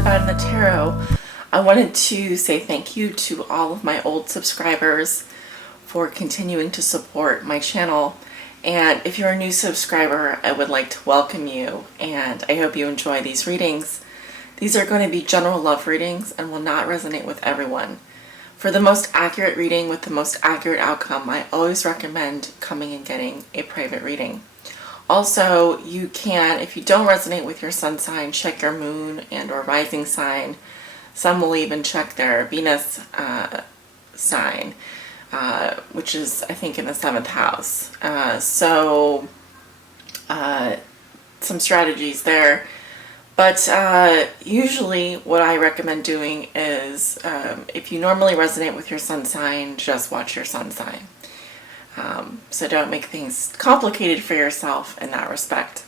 about in the tarot, I wanted to say thank you to all of my old subscribers for continuing to support my channel. And if you're a new subscriber, I would like to welcome you, and I hope you enjoy these readings. These are going to be general love readings and will not resonate with everyone. For the most accurate reading with the most accurate outcome, I always recommend coming and getting a private reading. Also, you can, if you don't resonate with your sun sign, check your moon and or rising sign. Some will even check their Venus sign, which is, I think, in the 7th house. Some strategies there. But usually what I recommend doing is, if you normally resonate with your sun sign, just watch your sun sign. So don't make things complicated for yourself in that respect.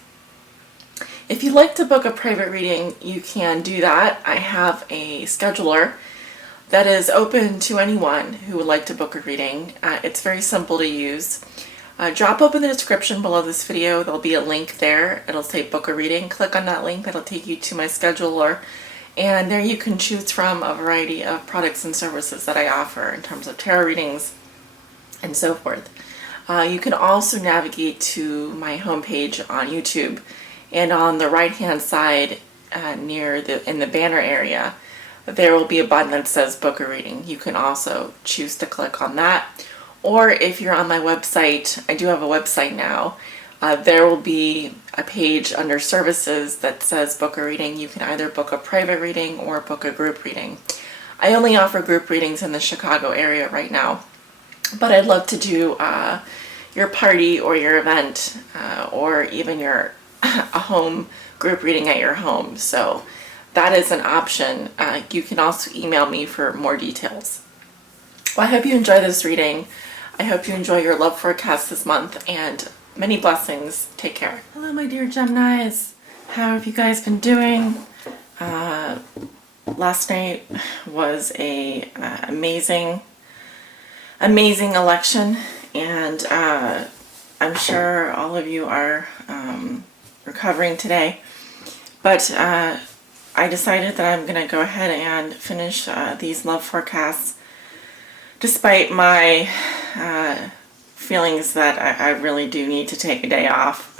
If you'd like to book a private reading, you can do that. I have a scheduler that is open to anyone who would like to book a reading. It's very simple to use. Drop open the description below this video. There'll be a link there. It'll say book a reading. Click on that link. That'll take you to my scheduler. And there you can choose from a variety of products and services that I offer in terms of tarot readings and so forth. You can also navigate to my homepage on YouTube, and on the right hand side in the banner area, there will be a button that says book a reading. You can also choose to click on that. Or if you're on my website, I do have a website now, there will be a page under services that says book a reading. You can either book a private reading or book a group reading. I only offer group readings in the Chicago area right now, but I'd love to do your party or your event or even a home group reading at your home. So that is an option. You can also email me for more details. Well, I hope you enjoy this reading. I hope you enjoy your love forecast this month, and many blessings. Take care. Hello, my dear Geminis. How have you guys been doing? Last night was a amazing election, and I'm sure all of you are recovering today. But I decided that I'm going to go ahead and finish these love forecasts, despite my feelings that I really do need to take a day off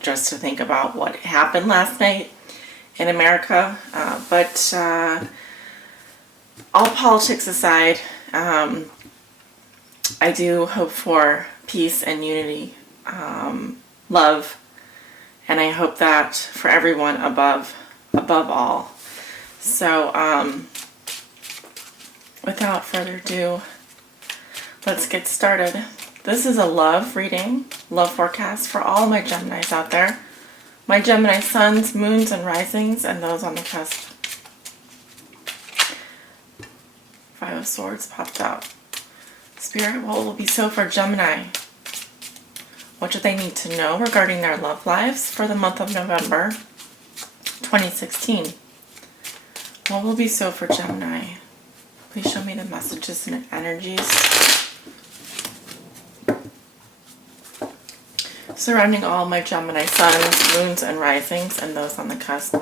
just to think about what happened last night in America. But all politics aside, I do hope for peace and unity, love, and I hope that for everyone above all. So without further ado, let's get started. This is a love reading, love forecast for all my Geminis out there. My Gemini Suns, Moons, and Risings, and those on the cusp. 5 of Swords popped out. Spirit, what will be so for Gemini? What do they need to know regarding their love lives for the month of November 2016? What will be so for Gemini? Please show me the messages and energies surrounding all my Gemini Suns, Moons, and Risings, and those on the cusp.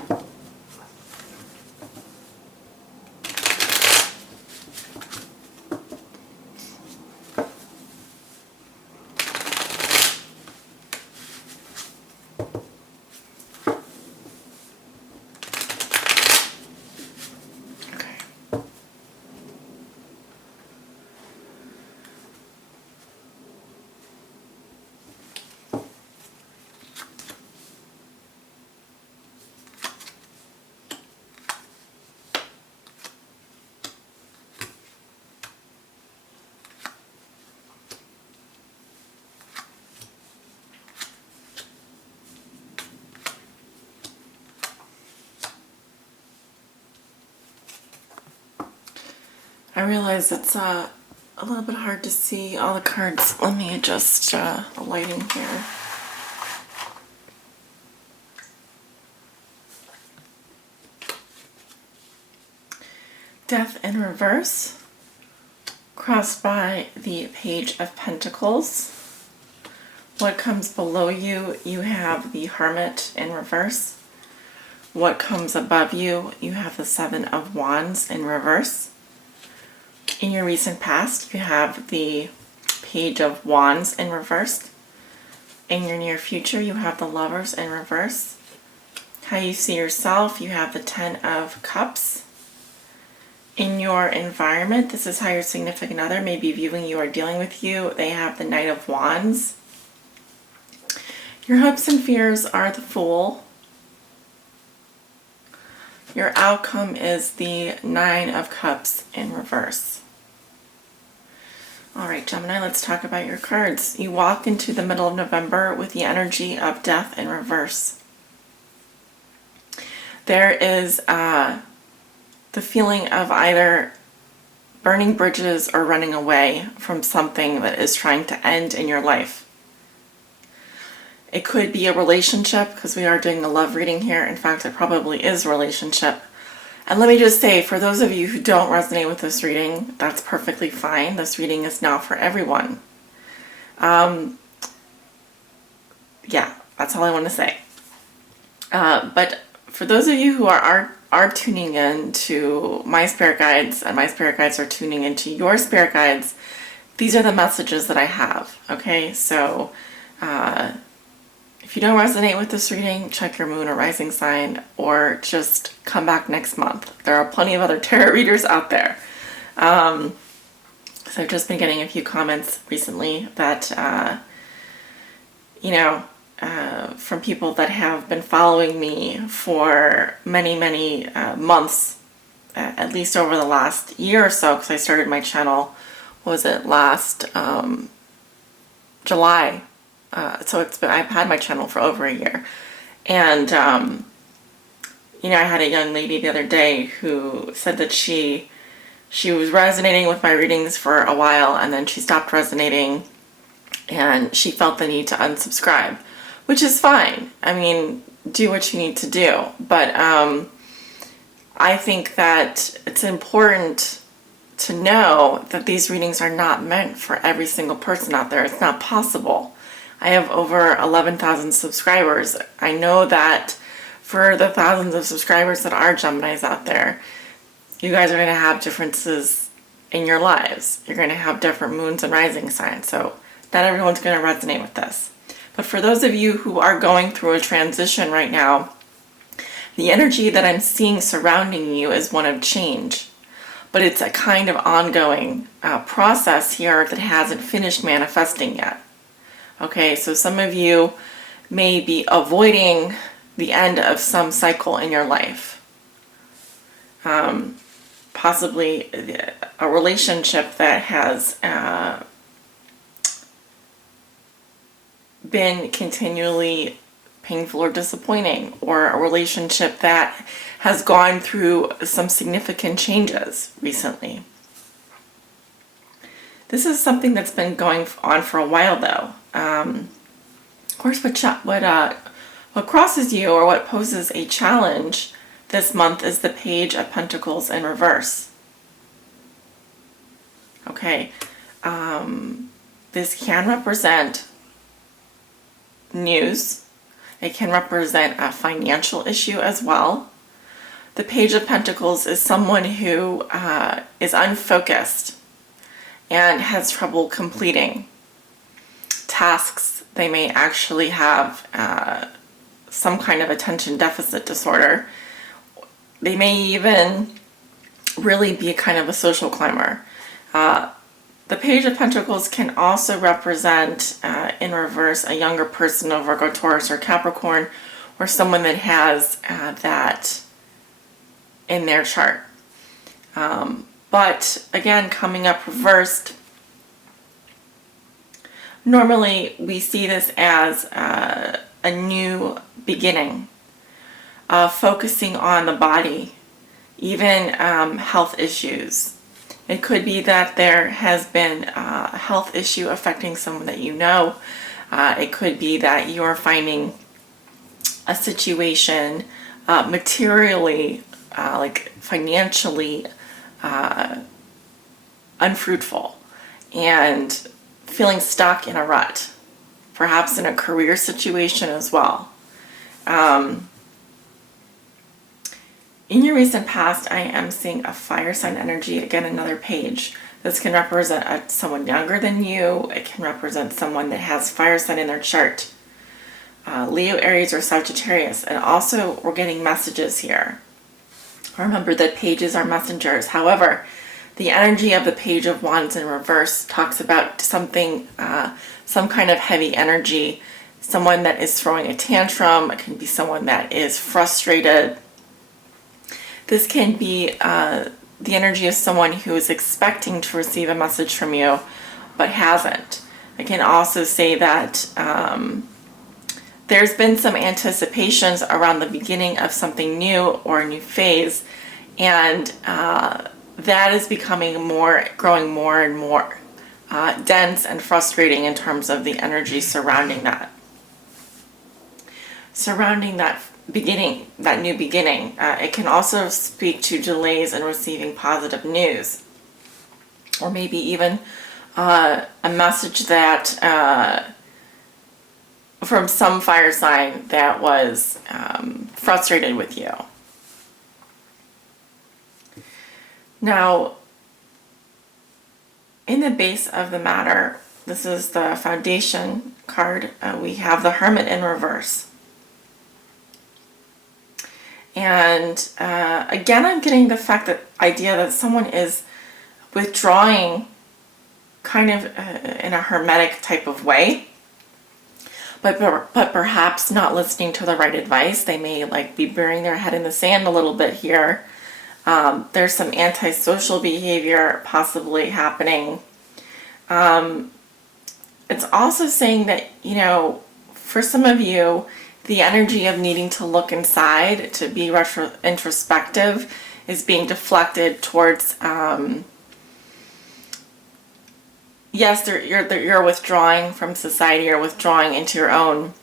I realize it's a little bit hard to see all the cards. Let me adjust the lighting here. Death in reverse, crossed by the Page of Pentacles. What comes below you, you have the Hermit in reverse, what comes above you, you have the Seven of Wands in reverse. In your recent past, you have the Page of Wands in reverse. In your near future, you have the Lovers in reverse. How you see yourself, you have the Ten of Cups. In your environment, this is how your significant other may be viewing you or dealing with you. They have the Knight of Wands. Your hopes and fears are the Fool. Your outcome is the Nine of Cups in reverse. All right, Gemini, let's talk about your cards. You walk into the middle of November with the energy of Death in reverse. There is the feeling of either burning bridges or running away from something that is trying to end in your life. It could be a relationship, because we are doing a love reading here. In fact, it probably is a relationship. And let me just say, for those of you who don't resonate with this reading, that's perfectly fine. This reading is not for everyone. Yeah, that's all I want to say. But for those of you who are tuning in to my spirit guides, and my spirit guides are tuning into your spirit guides, these are the messages that I have. Okay, so if you don't resonate with this reading, check your moon or rising sign, or just come back next month. There are plenty of other tarot readers out there. So I've just been getting a few comments recently that, from people that have been following me for many, many months, at least over the last year or so, because I started my channel, last July. So I've had my channel for over a year. And, I had a young lady the other day who said that she was resonating with my readings for a while, and then she stopped resonating, and she felt the need to unsubscribe, which is fine. I mean, do what you need to do. But I think that it's important to know that these readings are not meant for every single person out there. It's not possible. I have over 11,000 subscribers. I know that for the thousands of subscribers that are Geminis out there, you guys are going to have differences in your lives. You're going to have different moons and rising signs. So not everyone's going to resonate with this. But for those of you who are going through a transition right now, the energy that I'm seeing surrounding you is one of change. But it's a kind of ongoing process here that hasn't finished manifesting yet. Okay, so some of you may be avoiding the end of some cycle in your life. Possibly a relationship that has been continually painful or disappointing, or a relationship that has gone through some significant changes recently. This is something that's been going on for a while, though. Of course, what crosses you, or what poses a challenge this month, is the Page of Pentacles in reverse. Okay, this can represent news. It can represent a financial issue as well. The Page of Pentacles is someone who is unfocused and has trouble completing tasks. They may actually have some kind of attention deficit disorder. They may even really be kind of a social climber. The Page of Pentacles can also represent, in reverse, a younger person of Virgo, Taurus, or Capricorn, or someone that has that in their chart. But again, coming up reversed, normally we see this as a new beginning, focusing on the body, even health issues. It could be that there has been a health issue affecting someone that you know. It could be that you're finding a situation materially, like financially, unfruitful, and feeling stuck in a rut, perhaps in a career situation as well. In your recent past, I am seeing a fire sign energy, again, another page. This can represent someone younger than you. It can represent someone that has fire sign in their chart. Leo, Aries, or Sagittarius. And also, we're getting messages here. Remember that pages are messengers. However, the energy of the Page of Wands in reverse talks about something, some kind of heavy energy, someone that is throwing a tantrum. It can be someone that is frustrated. This can be the energy of someone who is expecting to receive a message from you, but hasn't. I can also say that there's been some anticipations around the beginning of something new or a new phase, and that is becoming growing more and more dense and frustrating in terms of the energy surrounding that. Surrounding that beginning, that new beginning. It can also speak to delays in receiving positive news, or maybe even a message that from some fire sign that was frustrated with you. Now, in the base of the matter, this is the foundation card. We have the Hermit in reverse. And again, I'm getting the idea that someone is withdrawing kind of in a hermetic type of way, but perhaps not listening to the right advice. They may be burying their head in the sand a little bit here. There's some antisocial behavior possibly happening. It's also saying that, for some of you, the energy of needing to look inside, to be introspective, is being deflected towards, yes, you're withdrawing from society, you're withdrawing into your own,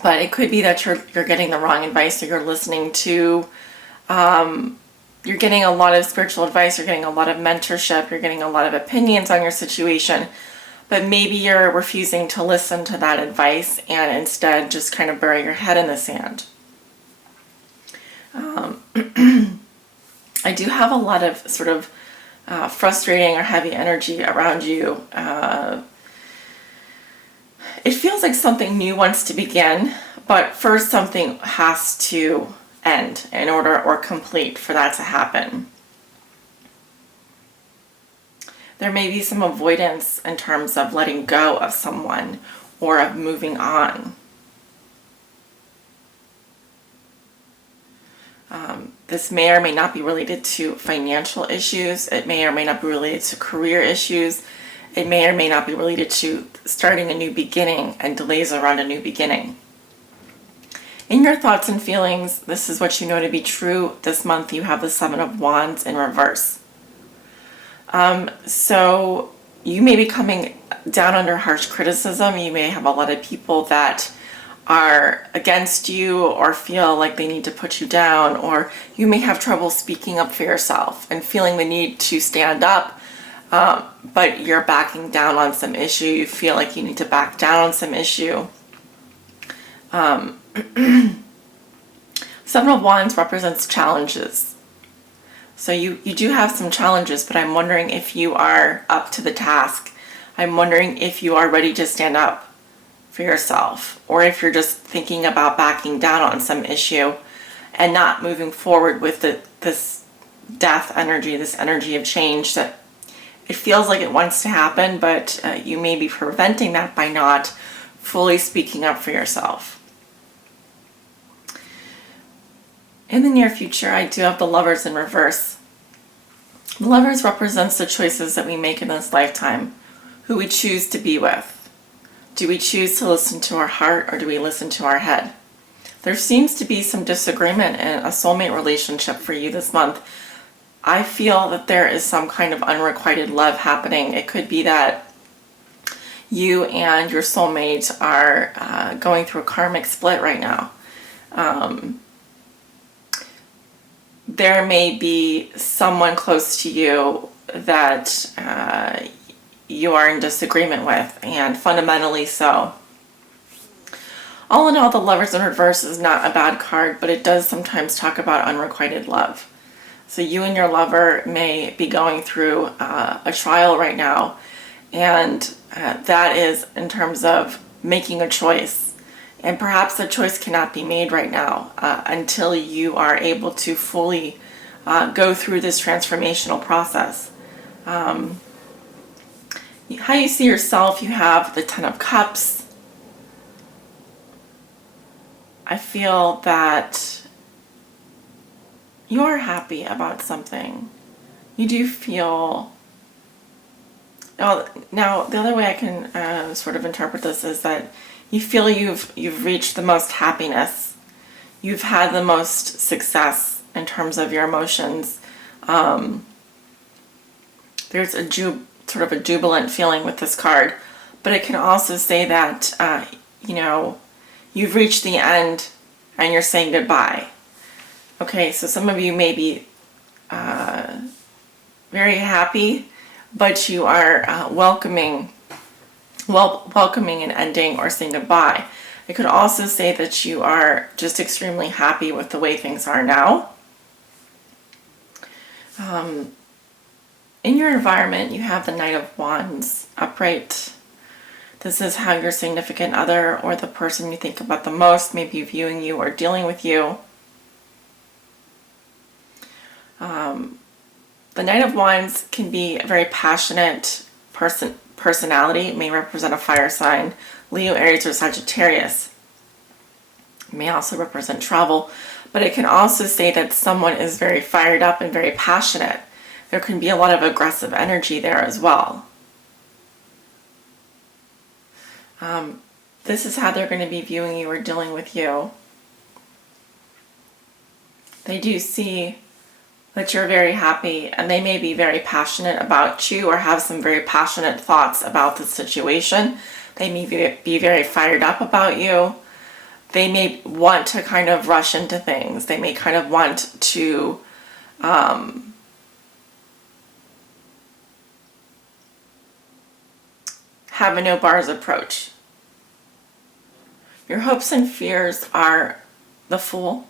but it could be that you're getting the wrong advice, or you're listening to, you're getting a lot of spiritual advice, you're getting a lot of mentorship, you're getting a lot of opinions on your situation, but maybe you're refusing to listen to that advice and instead just kind of bury your head in the sand. I do have a lot of sort of frustrating or heavy energy around you. It feels like something new wants to begin, but first something has to end in order or complete for that to happen. There may be some avoidance in terms of letting go of someone or of moving on. This may or may not be related to financial issues. It may or may not be related to career issues. It may or may not be related to starting a new beginning and delays around a new beginning. In your thoughts and feelings, this is what you know to be true. This month you have the Seven of Wands in reverse. So you may be coming down under harsh criticism. You may have a lot of people that are against you or feel like they need to put you down, or you may have trouble speaking up for yourself and feeling the need to stand up, but you're backing down on some issue. You feel like you need to back down on some issue. Seven of Wands represents challenges. So you do have some challenges, but I'm wondering if you are up to the task. I'm wondering if you are ready to stand up for yourself, or if you're just thinking about backing down on some issue and not moving forward with this death energy, this energy of change that it feels like it wants to happen, but you may be preventing that by not fully speaking up for yourself. In the near future, I do have the Lovers in reverse. The Lovers represents the choices that we make in this lifetime, who we choose to be with. Do we choose to listen to our heart, or do we listen to our head? There seems to be some disagreement in a soulmate relationship for you this month. I feel that there is some kind of unrequited love happening. It could be that you and your soulmate are going through a karmic split right now. There may be someone close to you that you are in disagreement with, and fundamentally so. All in all, the Lovers in Reverse is not a bad card, but it does sometimes talk about unrequited love. So you and your lover may be going through a trial right now, and that is in terms of making a choice. And perhaps the choice cannot be made right now until you are able to fully go through this transformational process. How you see yourself, you have the Ten of Cups. I feel that you're happy about something. You do feel... Now, the other way I can sort of interpret this is that you feel you've reached the most happiness. You've had the most success in terms of your emotions. There's a sort of a jubilant feeling with this card, but it can also say that you've reached the end and you're saying goodbye. Okay, so some of you may be very happy, but you are welcoming an ending or saying goodbye. It could also say that you are just extremely happy with the way things are now. In your environment, you have the Knight of Wands upright. This is how your significant other or the person you think about the most may be viewing you or dealing with you. The Knight of Wands can be a very passionate personality. It may represent a fire sign, Leo, Aries, or Sagittarius. It may also represent travel, but it can also say that someone is very fired up and very passionate. There can be a lot of aggressive energy there as well. This is how they're going to be viewing you or dealing with you. They do see that you're very happy, and they may be very passionate about you or have some very passionate thoughts about the situation. They may be very fired up about you. They may want to kind of rush into things. They may kind of want to have a no bars approach. Your hopes and fears are the Fool.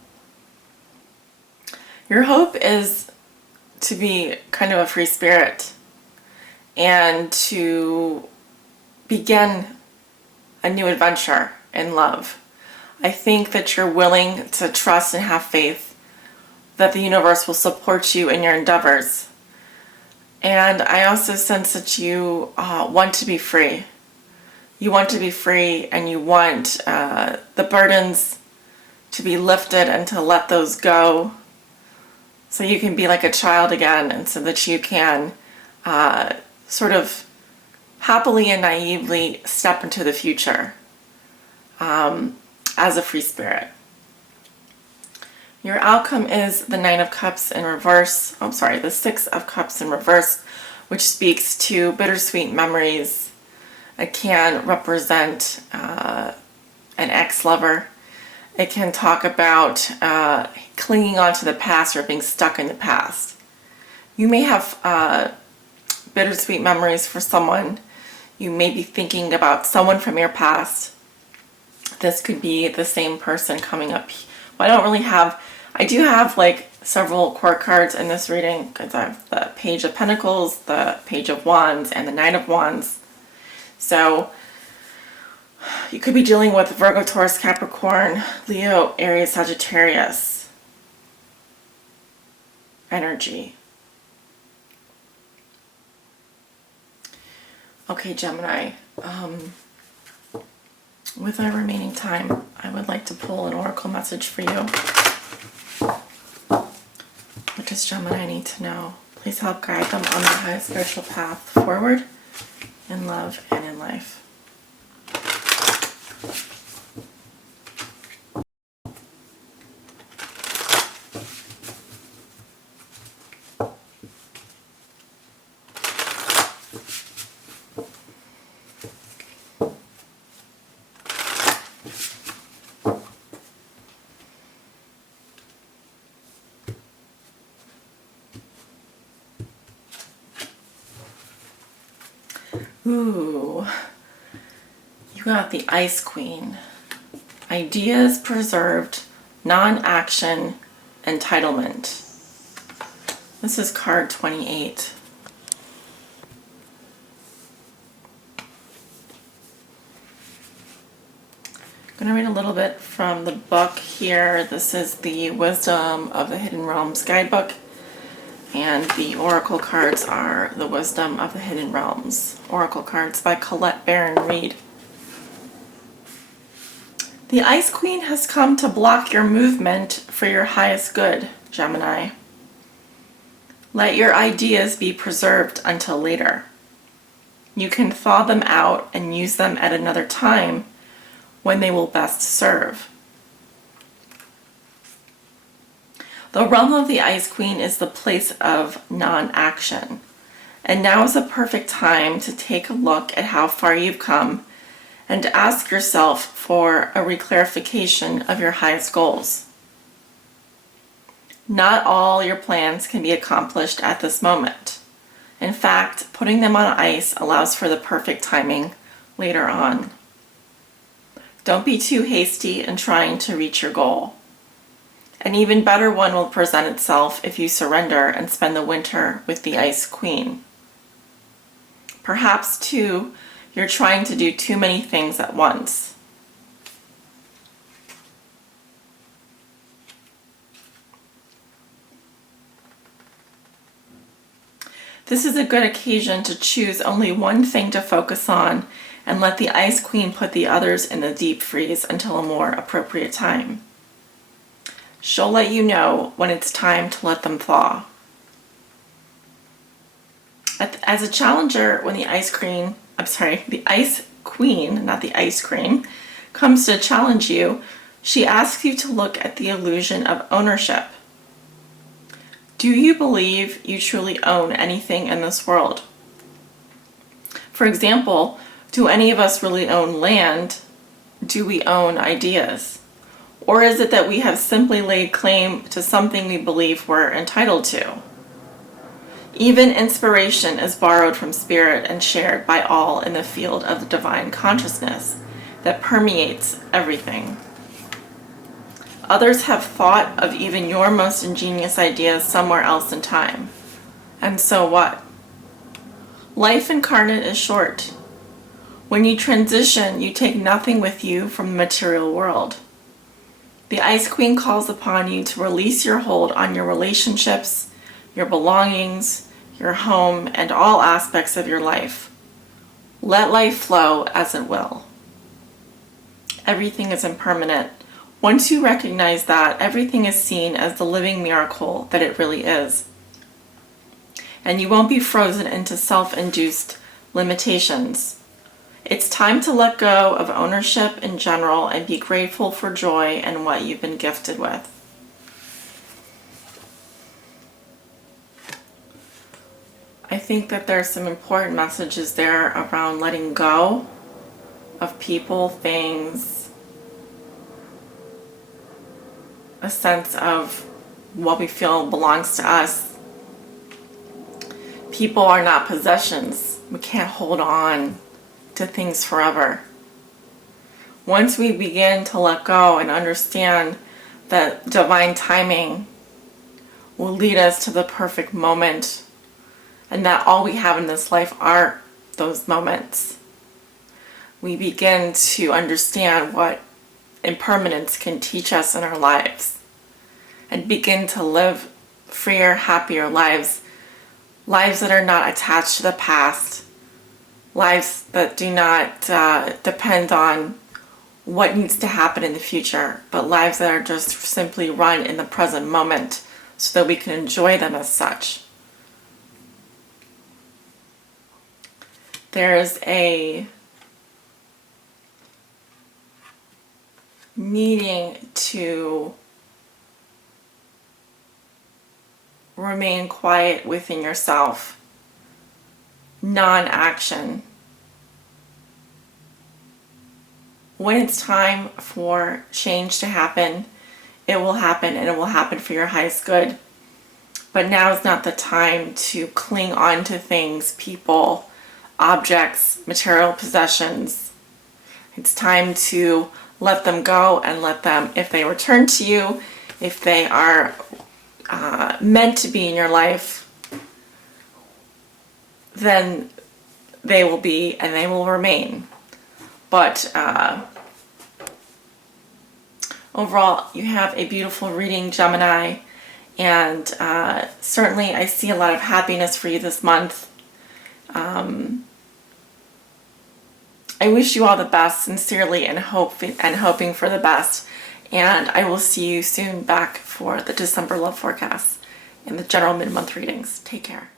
Your hope is to be kind of a free spirit and to begin a new adventure in love. I think that you're willing to trust and have faith that the universe will support you in your endeavors. And I also sense that you want to be free. You want to be free, and you want the burdens to be lifted and to let those go, so you can be like a child again, and so that you can sort of happily and naively step into the future as a free spirit. Your outcome is the Nine of Cups in reverse. Oh, sorry, the Six of Cups in reverse, which speaks to bittersweet memories. It can represent an ex-lover. It can talk about clinging on to the past or being stuck in the past. You may have bittersweet memories for someone. You may be thinking about someone from your past. This could be the same person coming up. Well, I do have like several court cards in this reading, because I have the Page of Pentacles, the Page of Wands, and the Knight of Wands. So you could be dealing with Virgo, Taurus, Capricorn, Leo, Aries, Sagittarius energy. Okay, Gemini. With our remaining time, I would like to pull an oracle message for you. What does Gemini need to know? Please help guide them on the highest spiritual path forward in love and in life. Ooh, you got the Ice Queen. Ideas preserved, non-action, entitlement. This is card 28. I'm going to read a little bit from the book here. This is the Wisdom of the Hidden Realms guidebook, and the oracle cards are the Wisdom of the Hidden Realms oracle cards by Colette Baron Reed. The Ice Queen has come to block your movement for your highest good, Gemini. Let your ideas be preserved until later. You can thaw them out and use them at another time when they will best serve. The realm of the Ice Queen is the place of non-action, and now is a perfect time to take a look at how far you've come and ask yourself for a reclarification of your highest goals. Not all your plans can be accomplished at this moment. In fact, putting them on ice allows for the perfect timing later on. Don't be too hasty in trying to reach your goal. An even better one will present itself if you surrender and spend the winter with the Ice Queen. Perhaps, too, you're trying to do too many things at once. This is a good occasion to choose only one thing to focus on and let the Ice Queen put the others in the deep freeze until a more appropriate time. She'll let you know when it's time to let them thaw. As a challenger, when the Ice Queen, not the ice cream, comes to challenge you, she asks you to look at the illusion of ownership. Do you believe you truly own anything in this world? For example, do any of us really own land? Do we own ideas? Or is it that we have simply laid claim to something we believe we're entitled to? Even inspiration is borrowed from spirit and shared by all in the field of the divine consciousness that permeates everything. Others have thought of even your most ingenious ideas somewhere else in time. And so what? Life incarnate is short. When you transition, you take nothing with you from the material world. The Ice Queen calls upon you to release your hold on your relationships, your belongings, your home, and all aspects of your life. Let life flow as it will. Everything is impermanent. Once you recognize that, everything is seen as the living miracle that it really is. And you won't be frozen into self-induced limitations. It's time to let go of ownership in general and be grateful for joy and what you've been gifted with. I think that there's some important messages there around letting go of people, things, a sense of what we feel belongs to us. People are not possessions. We can't hold on to things forever. Once we begin to let go and understand that divine timing will lead us to the perfect moment, and that all we have in this life are those moments, we begin to understand what impermanence can teach us in our lives and begin to live freer, happier lives that are not attached to the past, lives that do not depend on what needs to happen in the future, but lives that are just simply run in the present moment so that we can enjoy them as such. There's a needing to remain quiet within yourself, non-action. When it's time for change to happen, it will happen, and it will happen for your highest good. But now is not the time to cling on to things, people, objects, material possessions. It's time to let them go and let them, if they return to you, if they are meant to be in your life, then they will be and they will remain. But overall, you have a beautiful reading, Gemini, and certainly I see a lot of happiness for you this month. I wish you all the best, sincerely, and hoping for the best. And I will see you soon back for the December love forecast and the general mid-month readings. Take care.